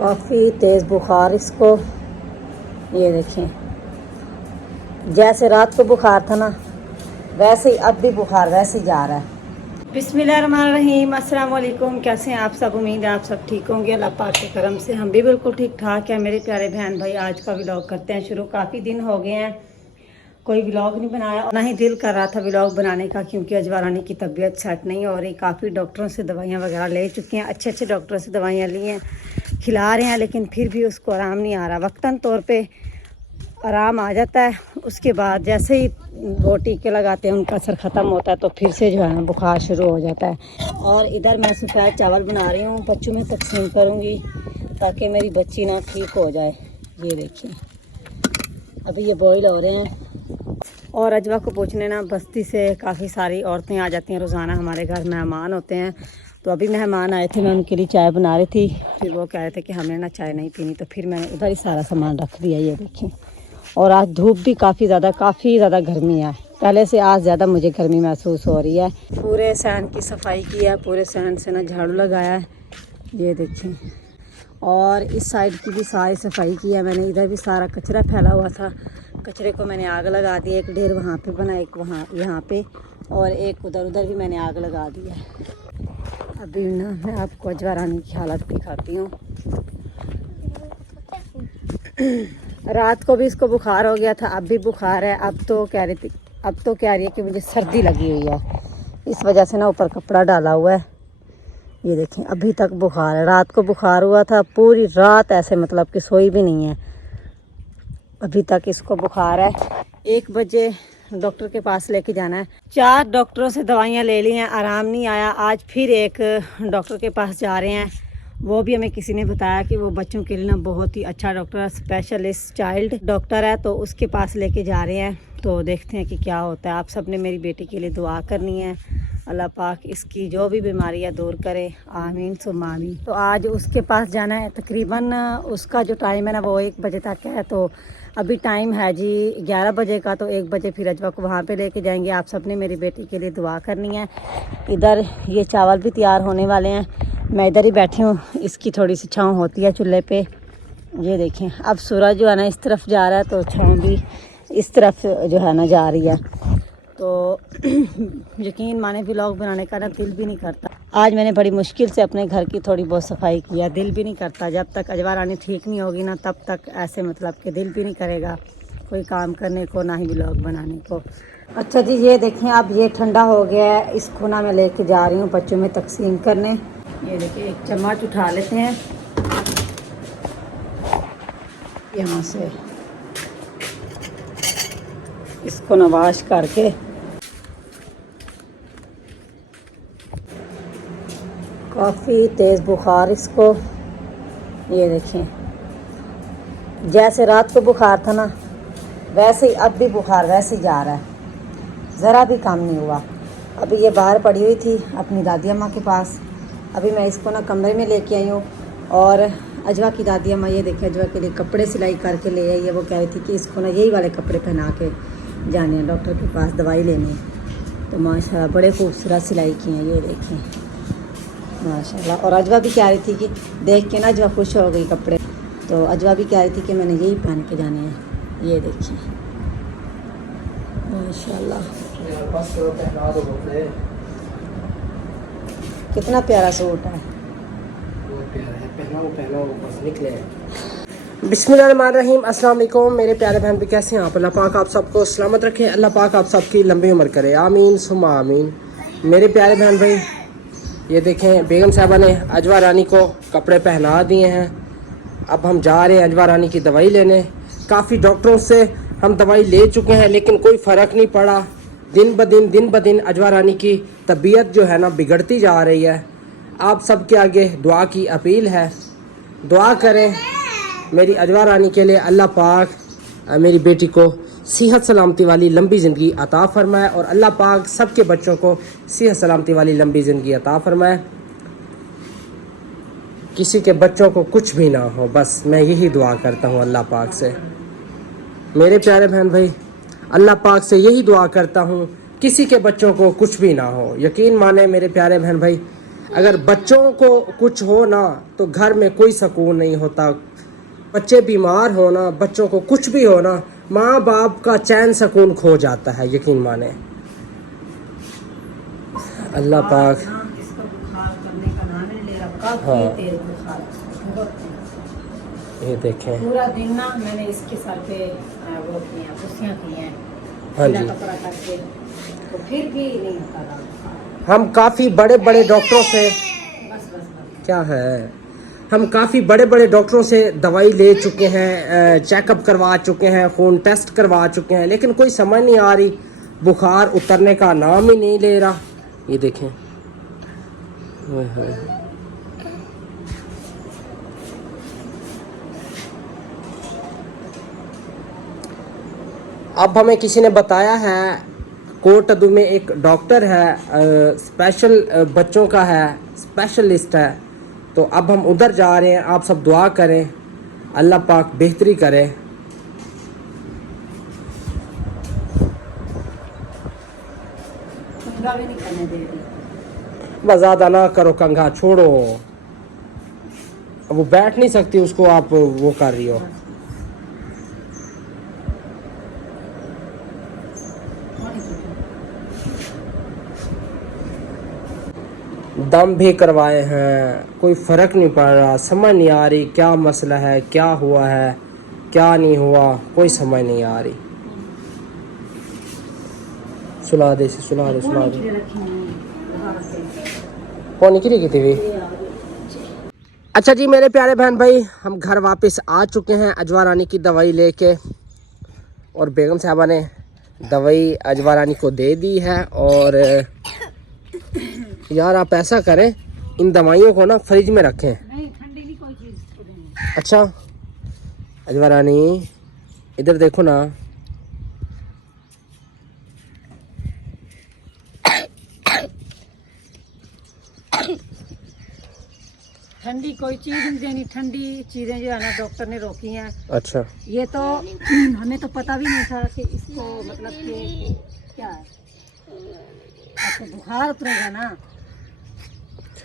काफ़ी तेज़ बुखार इसको, ये देखें। जैसे रात को बुखार था ना, वैसे ही अब भी बुखार वैसे ही जा रहा है। बिस्मिल्लाहिर्रहमानिर्रहीम, अस्सलाम वालेकुम। कैसे हैं आप सब? उम्मीद है आप सब ठीक होंगे। अल्लाह पाक के करम से हम भी बिल्कुल ठीक ठाक हैं। मेरे प्यारे बहन भाई, आज का व्लॉग करते हैं शुरू। काफ़ी दिन हो गए हैं कोई व्लॉग नहीं बनाया, और ना ही दिल कर रहा था व्लॉग बनाने का, क्योंकि अजवा रानी की तबीयत सेट नहीं हो रही। काफ़ी डॉक्टरों से दवाइयाँ वगैरह ले चुके हैं, अच्छे अच्छे डॉक्टरों से दवाइयाँ ली हैं, खिला रहे हैं, लेकिन फिर भी उसको आराम नहीं आ रहा। वक्तन तौर पे आराम आ जाता है, उसके बाद जैसे ही वो टीके लगाते हैं उनका असर ख़त्म होता है तो फिर से जो है ना बुखार शुरू हो जाता है। और इधर मैं सफ़ेद चावल बना रही हूँ, बच्चों में तकसीम करूँगी ताकि मेरी बच्ची ना ठीक हो जाए। ये देखिए अभी ये बॉयल हो रहे हैं। और अजवा को पूछने ना बस्ती से काफ़ी सारी औरतें आ जाती हैं, रोज़ाना हमारे घर मेहमान होते हैं। तो अभी मेहमान आए थे, मैं उनके लिए चाय बना रही थी, फिर वो कह रहे थे कि हमें ना चाय नहीं पीनी, तो फिर मैंने उधर ही सारा सामान रख दिया। ये देखिए, और आज धूप भी काफ़ी ज़्यादा गर्मी है, पहले से आज ज़्यादा मुझे गर्मी महसूस हो रही है। पूरे सहन की सफाई की है, पूरे सहन से ना झाड़ू लगाया है, ये देखिए। और इस साइड की भी सारी सफाई की है मैंने। इधर भी सारा कचरा फैला हुआ था, कचरे को मैंने आग लगा दी। एक ढेर वहाँ पे बना, एक वहाँ यहाँ पे, और एक उधर भी मैंने आग लगा दी है। अभी ना मैं आपको अजवा रानी की हालत दिखाती हूँ। रात को भी इसको बुखार हो गया था, अब भी बुखार है। अब तो कह रही है कि मुझे सर्दी लगी हुई है, इस वजह से ना ऊपर कपड़ा डाला हुआ है। ये देखें अभी तक बुखार है। रात को बुखार हुआ था, पूरी रात ऐसे मतलब कि सोई भी नहीं है, अभी तक इसको बुखार है। 1 बजे डॉक्टर के पास लेके जाना है। 4 डॉक्टरों से दवाइयाँ ले ली हैं, आराम नहीं आया। आज फिर एक डॉक्टर के पास जा रहे हैं, वो भी हमें किसी ने बताया कि वो बच्चों के लिए ना बहुत ही अच्छा डॉक्टर है, स्पेशलिस्ट चाइल्ड डॉक्टर है, तो उसके पास लेके जा रहे हैं। तो देखते हैं कि क्या होता है। आप सब ने मेरी बेटी के लिए दुआ करनी है, अल्लाह पाक इसकी जो भी बीमारी है दूर करे, आमीन सुम्मा आमीन। तो आज उसके पास जाना है। तकरीबन उसका जो टाइम है ना वो 1 बजे तक है, तो अभी टाइम है जी 11 बजे का, तो 1 बजे फिर अजवा को वहाँ पे लेके जाएंगे। आप सब ने मेरी बेटी के लिए दुआ करनी है। इधर ये चावल भी तैयार होने वाले हैं, मैं इधर ही बैठी हूँ, इसकी थोड़ी सी छाँव होती है चूल्हे पे। ये देखें अब सूरज जो है ना इस तरफ जा रहा है, तो छाँव भी इस तरफ जो है ना जा रही है। तो यकीन माने व्लॉग बनाने का ना दिल भी नहीं करता। आज मैंने बड़ी मुश्किल से अपने घर की थोड़ी बहुत सफाई किया, दिल भी नहीं करता। जब तक अजवा रानी ठीक नहीं होगी ना तब तक ऐसे मतलब कि दिल भी नहीं करेगा कोई काम करने को, ना ही व्लॉग बनाने को। अच्छा जी, ये देखें अब ये ठंडा हो गया है, इसको ना मैं लेके जा रही हूँ बच्चों में तकसीम करने। ये देखिए एक चम्मच उठा लेते हैं यहाँ से, इसको ना वाश करके। काफ़ी तेज़ बुखार इसको, ये देखें। जैसे रात को बुखार था ना, वैसे ही अब भी बुखार वैसे ही जा रहा है, ज़रा भी कम नहीं हुआ। अभी ये बाहर पड़ी हुई थी अपनी दादी अम्मा के पास, अभी मैं इसको ना कमरे में लेके आई हूँ। और अजवा की दादी अम्मा ये देखें अजवा के लिए कपड़े सिलाई करके ले आई है। वो कह रही थी कि इसको ना यही वाले कपड़े पहना के जाने हैं डॉक्टर के पास दवाई लेने। तो माशाल्लाह बड़े खूबसूरत सिलाई की हैं, ये देखें माशाल्लाह। और अजवा भी कह रही थी कि देख के ना अजवा खुश हो गई कपड़े, तो अजवा भी कह रही थी कि मैंने यही पहन के जाने हैं। ये देखिए माशाल्लाह कितना प्यारा सूट है। बिस्मिल्लाहिर्रहमानिर्रहीम, अस्सलाम वालेकुम मेरे प्यारे बहन भी, कैसे हैं आप? अल्लाह पाक आप सबको सलामत रखे, अल्लाह पाक आप सबकी लंबी उम्र करे, आमीन सुम्मा आमीन। मेरे प्यारे बहन भाई, ये देखें बेगम साहबा ने अजवा रानी को कपड़े पहना दिए हैं। अब हम जा रहे हैं अजवा रानी की दवाई लेने। काफ़ी डॉक्टरों से हम दवाई ले चुके हैं, लेकिन कोई फ़र्क नहीं पड़ा। दिन ब दिन अजवा रानी की तबीयत जो है ना बिगड़ती जा रही है। आप सबके आगे दुआ की अपील है, दुआ करें मेरी अजवा रानी के लिए। अल्लाह पाक मेरी बेटी को सेहत सलामती वाली लंबी ज़िंदगी अता फ़रमाए, और अल्लाह पाक सबके बच्चों को सेहत सलामती वाली लंबी ज़िंदगी अता फ़रमाए। किसी के बच्चों को कुछ भी ना हो, बस मैं यही दुआ करता हूँ अल्लाह पाक से। मेरे प्यारे बहन भाई, अल्लाह पाक से यही दुआ करता हूँ किसी के बच्चों को कुछ भी ना हो। यकीन माने मेरे प्यारे बहन भाई, अगर बच्चों को कुछ हो ना तो घर में कोई सुकून नहीं होता। बच्चे बीमार हो ना, बच्चों को कुछ भी हो ना, माँ बाप का चैन सुकून खो जाता है, यकीन माने। अल्लाह पाक। इसका बुखार करने का नाम नहीं ले रहा। काफी हाँ। तेज बुखार, बहुत तेज। ये देखें। पूरा दिन ना मैंने इसके सर पे वो किया, कुर्सियाँ की हैं, हाँ ढीला जी। कपड़ा करके, तो फिर भी नहीं होता था बुखार। हम काफ़ी बड़े बड़े डॉक्टरों से बस बस बस। क्या है, हम काफ़ी बड़े बड़े डॉक्टरों से दवाई ले चुके हैं, चेकअप करवा चुके हैं, खून टेस्ट करवा चुके हैं, लेकिन कोई समझ नहीं आ रही, बुखार उतरने का नाम ही नहीं ले रहा। ये देखें। ओए होए। अब हमें किसी ने बताया है कोटअदू में एक डॉक्टर है, स्पेशल बच्चों का है, स्पेशलिस्ट है। तो अब हम उधर जा रहे हैं। आप सब दुआ करें, अल्लाह पाक बेहतरी करे। कंघा भी नहीं करने दे रही। बस ज़्यादा ना करो, कंघा छोड़ो। अब वो बैठ नहीं सकती, उसको आप वो कर रही हो। दम भी करवाए हैं, कोई फ़र्क नहीं पड़ रहा, समझ नहीं आ रही क्या मसला है, क्या हुआ है, क्या नहीं हुआ, कोई समझ नहीं आ रही। सुला दे, सुला दे, सुला दे। कौन निकली की थी? अच्छा जी मेरे प्यारे बहन भाई, हम घर वापस आ चुके हैं अजवा रानी की दवाई लेके, और बेगम साहबा ने दवाई अजवा रानी को दे दी है। और यार आप ऐसा करें, इन दवाइयों को ना फ्रिज में रखें। नहीं, ठंडी नहीं कोई चीज़ इसको देनी। अच्छा अजवा रानी इधर देखो ना। ठंडी कोई चीज़ नहीं देनी, ठंडी चीज़ें जो है ना डॉक्टर ने रोकी हैं। अच्छा ये तो हमें तो पता भी नहीं था कि इसको मतलब कि क्या है, आपको बुखार उतरेगा ना।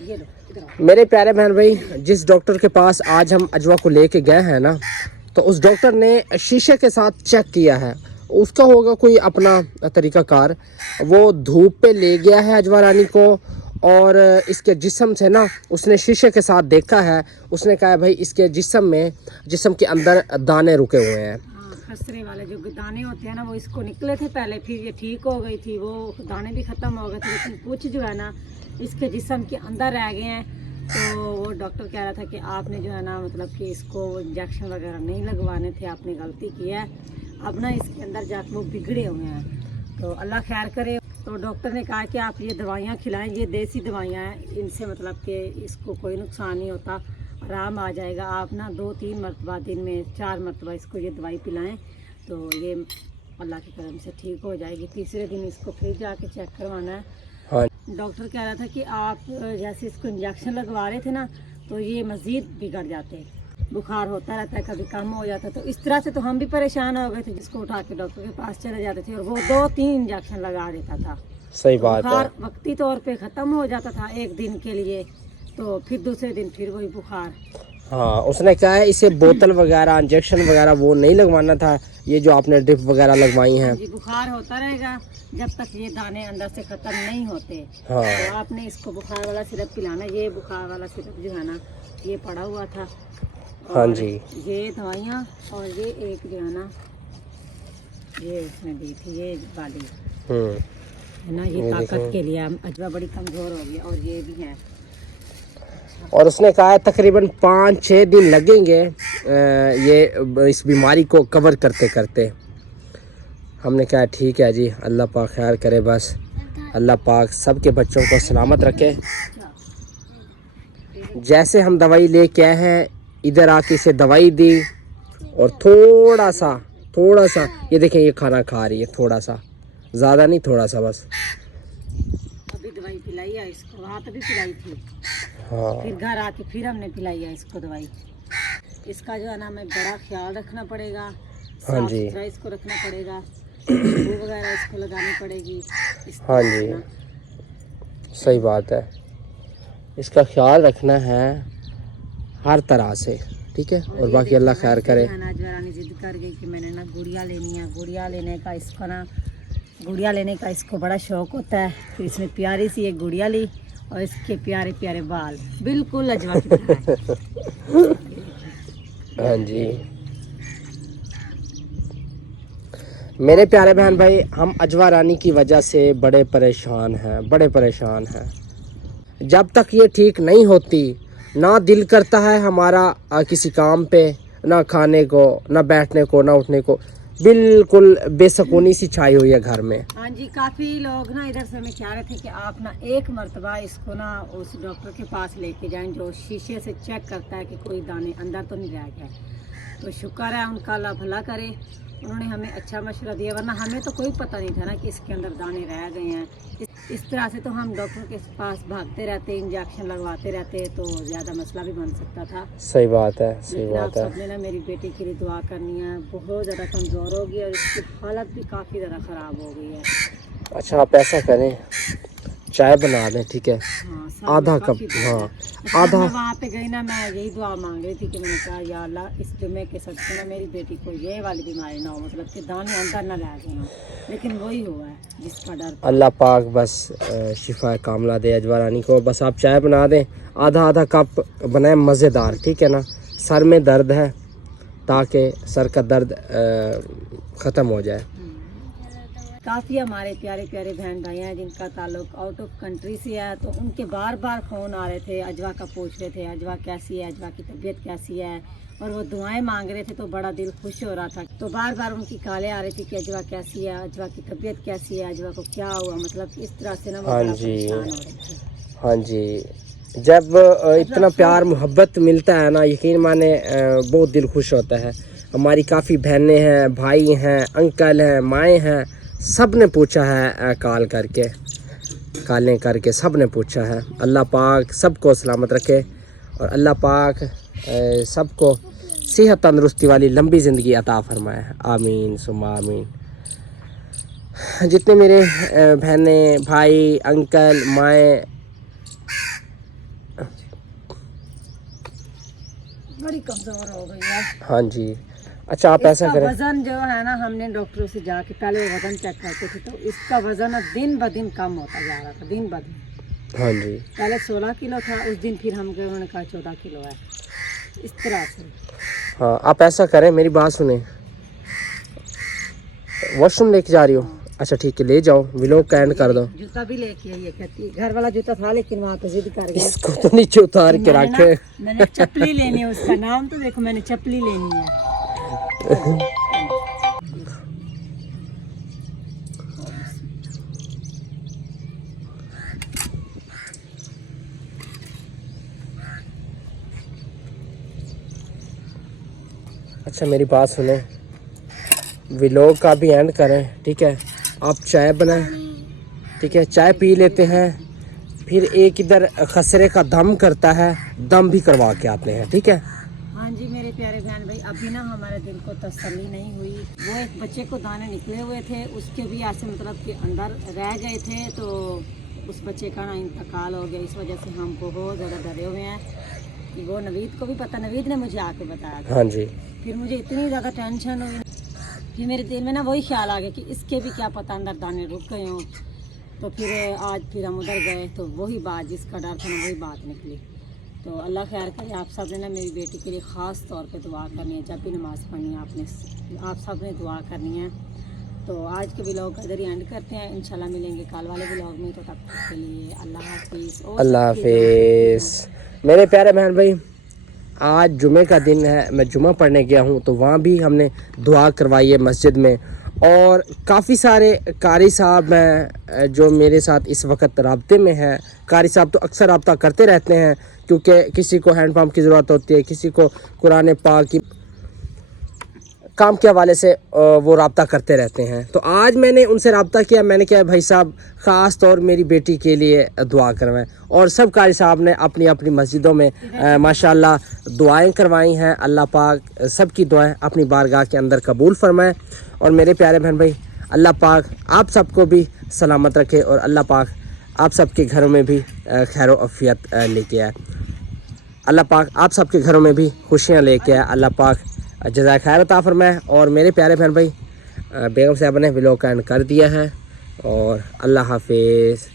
ये लो इधर आओ। मेरे प्यारे बहन भाई, जिस डॉक्टर के पास आज हम अजवा को लेके गए हैं ना, तो उस डॉक्टर ने शीशे के साथ चेक किया है। उसका होगा कोई अपना तरीकाकार। वो धूप पे ले गया है अजवा रानी को, और इसके जिस्म से ना उसने शीशे के साथ देखा है। उसने कहा भाई इसके जिस्म के अंदर दाने रुके हुए हैं। हाँ, खसरे वाले जो दाने होते हैं ना, वो इसको निकले थे पहले, फिर ये ठीक हो गई थी, वो दाने भी ख़त्म हो गए थे, लेकिन कुछ जो है ना इसके जिस्म के अंदर रह गए हैं। तो वो डॉक्टर कह रहा था कि आपने जो है ना मतलब कि इसको इंजेक्शन वगैरह नहीं लगवाने थे, आपने गलती की है। अब ना इसके अंदर जाकर वो बिगड़े हुए हैं, तो अल्लाह खैर करे। तो डॉक्टर ने कहा कि आप ये दवाइयाँ खिलाएं, ये देसी दवाइयाँ हैं, इनसे मतलब कि इसको कोई नुकसान नहीं होता, आराम आ जाएगा। आप ना 2-3 मरतबा दिन में 4 मरतबा इसको ये दवाई पिलाएं, तो ये अल्लाह के करम से ठीक हो जाएगी। तीसरे दिन इसको फिर जाके चेक करवाना है। हाँ। डॉक्टर कह रहा था कि आप जैसे इसको इंजेक्शन लगवा रहे थे ना, तो ये मज़ीद बिगड़ जाते, बुखार होता रहता है, कभी कम हो जाता है। तो इस तरह से तो हम भी परेशान हो गए थे, जिसको उठा के डॉक्टर के पास चले जाते थे और वो 2-3 इंजेक्शन लगा देता था। सही बात है। बुखार वक्ती तौर पे ख़त्म हो जाता था एक दिन के लिए, तो फिर दूसरे दिन फिर वही बुखार। हाँ, उसने कहा है इसे बोतल वगैरह इंजेक्शन वगैरह वो नहीं लगवाना था, ये जो आपने ड्रिप वगैरह लगवाई हैं। जी, बुखार होता रहेगा जब तक ये दाने अंदर से ख़त्म नहीं होते। हाँ। तो आपने इसको बुखार वाला सिरप पिलाना। ये बुखार वाला सिरप जो है ना, ये पड़ा हुआ था। हाँ जी। ये दवाइयाँ और ये एक जो है ना, ये इसने दी थी, ये वाली है ना, ये ताकत के लिए। अजवा बड़ी कमज़ोर हो गई, और ये भी है। और उसने कहा है तकरीबन 5-6 दिन लगेंगे ये इस बीमारी को कवर करते करते। हमने कहा ठीक है जी, अल्लाह पाक खैर करे, बस अल्लाह पाक सबके बच्चों को सलामत रखे। जैसे हम दवाई लेके आए हैं, इधर आके इसे दवाई दी, और थोड़ा सा ये देखें, ये खाना खा रही है, थोड़ा सा, ज़्यादा नहीं, थोड़ा सा बस। अभी दवाई पिलाई है इसको, वहाँ तभी पिलाई थी। हाँ। फिर घर आके फिर हमने पिलाई है इसको दवाई। इसका जो है ना हमें बड़ा ख्याल रखना पड़ेगा, हाँ साफ जी। सुथरा इसको रखना पड़ेगा, नींबू वगैरह इसको लगानी पड़ेगी। हाँ जी, सही बात है। इसका ख्याल रखना है हर तरह से, ठीक है। और बाकी अल्लाह खैर करे। अजवारानी जिद कर गई कि मैंने ना गुड़िया लेनी है। गुड़िया लेने का इसको ना गुड़िया लेने का इसको बड़ा शौक होता है। फिर इसने प्यारी सी एक गुड़िया ली और इसके प्यारे प्यारे बाल बिल्कुल अजवा की तरह। हाँ जी मेरे प्यारे बहन भाई, हम अजवा रानी की वजह से बड़े परेशान हैं। जब तक ये ठीक नहीं होती ना दिल करता है हमारा किसी काम पे, ना खाने को, ना बैठने को, ना उठने को। बिल्कुल बेसकूनी सी छाई हुई है घर में। हाँ जी, काफ़ी लोग ना इधर से हमें कह रहे थे कि आप ना एक मर्तबा इसको ना उस डॉक्टर के पास लेके जाएं जो शीशे से चेक करता है कि कोई दाने अंदर तो नहीं रह गए। तो शुक्र है उनका, अल्लाह भला करे, उन्होंने हमें अच्छा मशवरा दिया, वरना हमें तो कोई पता नहीं था ना कि इसके अंदर दाने रह गए हैं। इस तरह से तो हम डॉक्टर के पास भागते रहते, इंजेक्शन लगवाते रहते, तो ज़्यादा मसला भी बन सकता था। सही बात है, सही लेकिन आप बात है। सबने ना मेरी बेटी के लिए दुआ करनी है। बहुत ज़्यादा कमज़ोर हो गई और इसकी हालत भी काफ़ी ज़्यादा ख़राब हो गई है। अच्छा आप ऐसा करें, चाय बना दें, ठीक है। हाँ, आधा कप, हाँ आधा। मैं वहाँ पे गई ना, मैं यही दुआ मांग रही थी कि मैंने कहा या अल्लाह इस जुम्मे के सदक़े ना मेरी बेटी को ये वाली बीमारी ना हो, मतलब कि दाने अंदर ना रह जाना। लेकिन वही हुआ है जिसका डर। अल्लाह पाक बस शिफा कामला दे अजवा रानी को। बस आप चाय बना दें, आधा आधा कप बनाए, मज़ेदार, ठीक है ना। सर में दर्द है, ताकि सर का दर्द ख़त्म हो जाए। काफ़ी हमारे प्यारे प्यारे बहन भाई हैं जिनका ताल्लुक आउट ऑफ कंट्री से है, तो उनके बार बार फ़ोन आ रहे थे, अजवा का पूछ रहे थे, अजवा कैसी है, अजवा की तबीयत कैसी है, और वो दुआएं मांग रहे थे। तो बड़ा दिल खुश हो रहा था। तो बार बार उनकी कॉलें आ रही थी कि अजवा कैसी है, अजवा की तबीयत कैसी है, अजवा को क्या हुआ, मतलब इस तरह से ना वो हाँ बड़ा जी, परेशान हो रहे थे। हाँ जी। जब इतना प्यार मोहब्बत मिलता है ना, यकीन माने बहुत दिल खुश होता है। हमारी काफ़ी बहनें हैं, भाई हैं, अंकल हैं, माएँ हैं, सब ने पूछा है कॉल करके, कॉलें करके सब ने पूछा है। अल्लाह पाक सबको सलामत रखे और अल्लाह पाक सबको सेहत तंदरुस्ती वाली लंबी ज़िंदगी अता फरमाए। आमीन सुम्मा आमीन। जितने मेरे बहनें, भाई, अंकल, माएँ, बड़ी कमज़ोर हो गई है। हाँ जी। अच्छा आप ऐसा करें, वजन जो है ना, हमने डॉक्टरों से जाके पहले वजन चेक करते थे, तो इसका वजन अब दिन ब दिन कम होता जा रहा था, दिन ब दिन। हाँ जी। पहले 16 किलो था, उस दिन फिर हम गए, उन्होंने कहा 14 किलो है, इस तरह से। हाँ आप ऐसा करें, मेरी बात सुने। वॉशरूम लेके जा रही हो? अच्छा ठीक है, ले जाओ, व्लॉग का एंड कर दो। जूता भी लेके आई है, कहती है घर वाला जूता था लेकिन वहाँ पे जिद कर गई, इसको तो नीचे उतार के रखे। मैंने चप्पली लेनी है, उसका नाम तो देखो, मैंने चप्पली लेनी है। अच्छा मेरी बात सुने, व्लॉग का भी एंड करें, ठीक है। आप चाय बनाएं, ठीक है, चाय पी लेते हैं, फिर एक इधर खसरे का दम करता है, दम भी करवा के आते हैं, ठीक है। हाँ जी मेरे प्यारे बहन भाई, अभी ना हमारे दिल को तसल्ली नहीं हुई। वो एक बच्चे को दाने निकले हुए थे, उसके भी ऐसे मतलब कि अंदर रह गए थे, तो उस बच्चे का ना इंतकाल हो गया। इस वजह से हम बहुत ज़्यादा डरे हुए हैं कि वो नवीद को भी पता, नवीद ने मुझे आके बताया था। हाँ जी। फिर मुझे इतनी ज़्यादा टेंशन हुई, फिर मेरे दिल में ना वही ख्याल आ गया कि इसके भी क्या पता अंदर दाने रुक गए हों। तो फिर आज फिर हम उधर गए, तो वही बात जिसका डर था ना, वही बात निकली। तो अल्लाह खैर करे। आप सब ने ना मेरी बेटी के लिए ख़ास तौर पे दुआ करनी है। जब भी नमाज़ पढ़नी है आपने, आप सब ने दुआ करनी है। तो आज के व्लॉग का इधर ही एंड करते हैं, इंशाल्लाह मिलेंगे कल वाले व्लॉग में। तो तब तक के लिए अल्लाह हाफिज़। अल्लाह हाफिज़। मेरे प्यारे बहन भाई, आज जुमे का दिन है, मैं जुमा पढ़ने गया हूँ, तो वहाँ भी हमने दुआ करवाई है मस्जिद में। और काफ़ी सारे कारी साहब हैं जो मेरे साथ इस वक्त राब्ते में हैं। कारी साहब तो अक्सर रब्ता करते रहते हैं, क्योंकि किसी को हैंड पंप की ज़रूरत होती है, किसी को कुरान पाक की काम के हवाले से वो रब्ता करते रहते हैं। तो आज मैंने उनसे रब्ता किया, मैंने कहा भाई साहब ख़ास तौर मेरी बेटी के लिए दुआ करवाएं। और सब कारी साहब ने अपनी अपनी मस्जिदों में माशाल्लाह दुआएं करवाई हैं। अल्लाह पाक सब की दुआएं अपनी बारगाह के अंदर कबूल फरमाए। और मेरे प्यारे बहन भाई, अल्लाह पाक आप सबको भी सलामत रखे और अल्लाह पाक आप सबके घरों में भी खैर आफियत लेके आए। अल्लाह पाक आप सबके घरों में भी खुशियाँ लेके आए। अल्लाह पाक जज़ाए खैर अता फरमाए। और मेरे प्यारे बहन भाई बेगम साहब ने व्लॉग का एंड कर दिया है और अल्लाह हाफिज़।